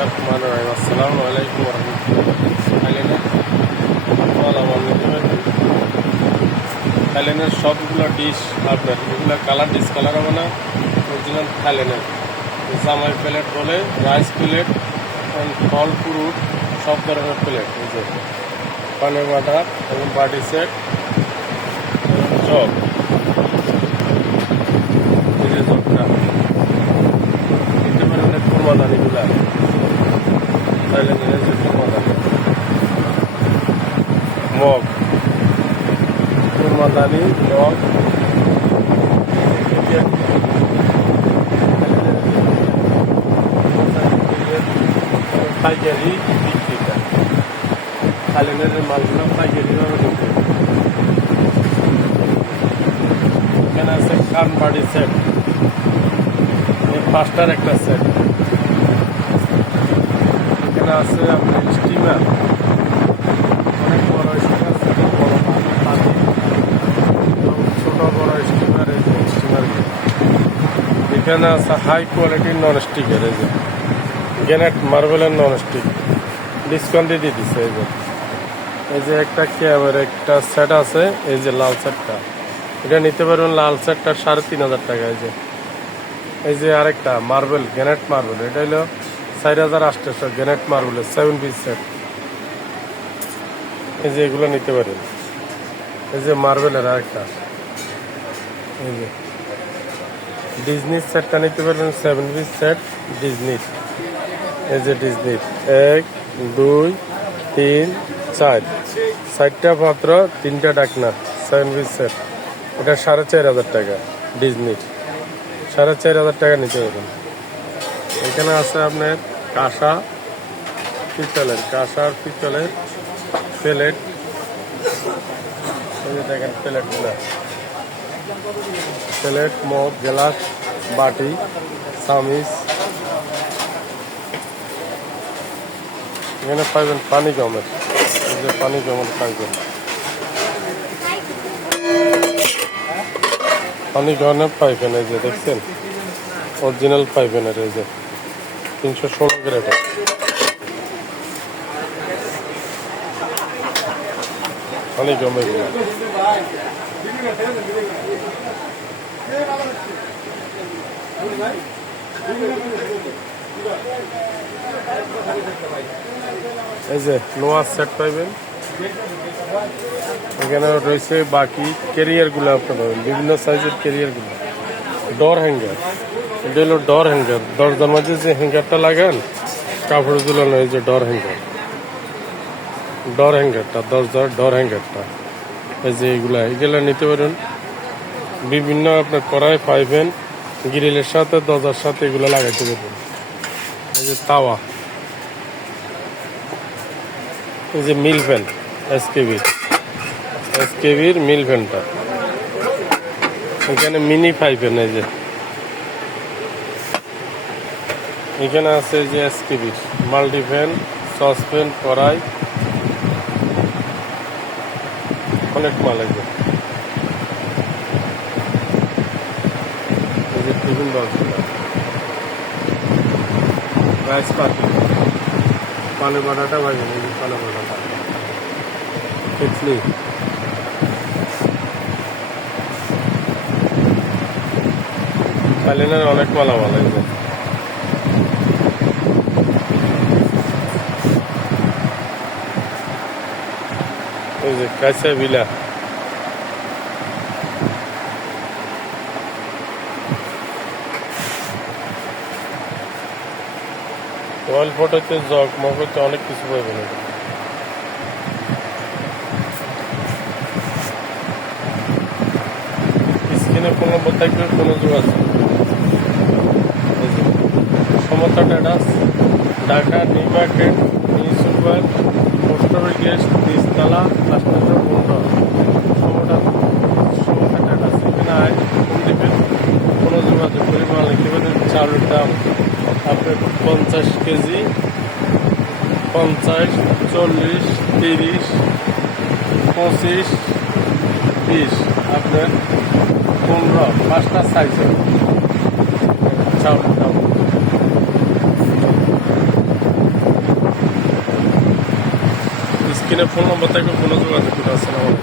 রহমান রহিম আসসালামু আলাইকুম নিতে থাইল্যান্ডের সবগুলো ডিশ আপনার এগুলো কালার ডিসকালার হবে না অরিজিনাল থাইল্যান্ডের জামাই প্লেট বলে রাইস প্লেট ফল ফ্রুট সব ধরনের প্লেট যে পানের বাটার এবং বাটি সেট এবং চপ এই যে চপটা নিতে পারেন কোরবাদানিগুলা থাইল্যান্ডের যে কোরবাদানি মগ কোরবাদানি মগ পাইকারি বিক্রিটা থাইল্যান্ডের মালগুলো পাইকারি ভাবে এখানে আছে কানবাড়ি সেট পাঁচটার একটা সেট এখানে আছে আপনার স্টিমার অনেক বড় স্টিমার ছোট বড় পানি পানি এবং ছোট বড় স্টিমার এই যে স্টিমার এখানে আছে হাই কোয়ালিটির নন স্টিকের এই যে গ্যানেট মার্বেলের নন স্টিক ডিসকাউন্ট দিয়ে দিচ্ছে এই যে। এই যে একটা ক্যামের একটা সেট আছে, এই যে লাল সেটটা এটা নিতে পারবেন লাল সেটটা সাড়ে তিন হাজার টাকা এই যে। এই যে আরেকটা মার্বেল গ্যানেট মার্বেল এটা হলো চার হাজার আটশোশো গ্যানেট মার্বেলের সেভেন পিস সেট এই যে এগুলো নিতে পারেন। এই যে মার্বেলের আরেকটা। এই যে। ডিজনির সেটটা নিতে পারবেন সেভেন পিস সেট ডিজনির। এই যে ডিজনির এক, দুই, তিন, চার। চারটা পাত্র তিনটা ডাকনা সেভেন পিস সেট এটা সাড়ে চার হাজার টাকা ডিজনির। সাড়ে চার হাজার টাকা নিতে পারবেন। এখানে আছে আপনার কাঁসা পিতলের কাঁসা আর পিতলের প্লেট। দেখেন প্লেটগুলো। প্লেট মগ গ্লাস বাটি চামিচ এখানে পাইবেন পানি যে পানি জমের পাইবেন। পানি জমের পাইবেন এই যে, দেখছেন? অরিজিনাল পাইবেনের এই যে। তিনশো ষোলো গ্রেডের পানি জমে গেল এই যে লোয়ার সেট পাইবেন। এখানে রয়েছে বাকি ক্যারিয়ারগুলো আপনার পাবেন। বিভিন্ন সাইজের ক্যারিয়ারগুলো। ডর হ্যাঙ্গার এটা হলো ডর হ্যাঙ্গার দরজার মাঝে যে হ্যাঙ্গারটা লাগান কাপড় ঝুলানো এই যে ডর হ্যাঙ্গার ডর হ্যাঙ্গারটা দরজার ডর হ্যাঙ্গারটা এই যে এগুলা এগুলা নিতে পারেন। বিভিন্ন আপনার কড়াই পাইবেন গ্রিলের সাথে, দরজার সাথে এগুলো লাগাইতে পারবেন। এই যে তাওয়া। এই যে মিল ফ্যান এসকেবির এসকেবির মিল ফ্যানটা। এখানে মিনি পাইপেন, এই যে। এখানে আছে যে এসকেবির মাল্টি ফ্যান সসপ্যান কড়াই। অনেক মাল এই বক্সগুলো রাইস পাতি। পানি বাটাটা যে পানি বাটাটা। ইডলি। থাইল্যান্ডের অনেক মালামাল যে। এই যে কাঁচা বিলা ওয়াল ফটোতে জগ মগতে অনেক কিছু পাবেন। স্ক্রিনে ফোন নম্বর থাকবে, কোনো যোগাযোগ সমতা status Dhaka new market new super post office, guest রাষ্ট্রীয় বন্ধ সমতা সমতা পঞ্চাশ কেজি, পঞ্চাশ, চল্লিশ, তিরিশ, পঁচিশ, বিশ। আপনার পনেরো, পাঁচটা সাইজ চাউল স্ক্রিনে ফোন নম্বর থাকবে কোনো যোগাযোগ করে আসসালাম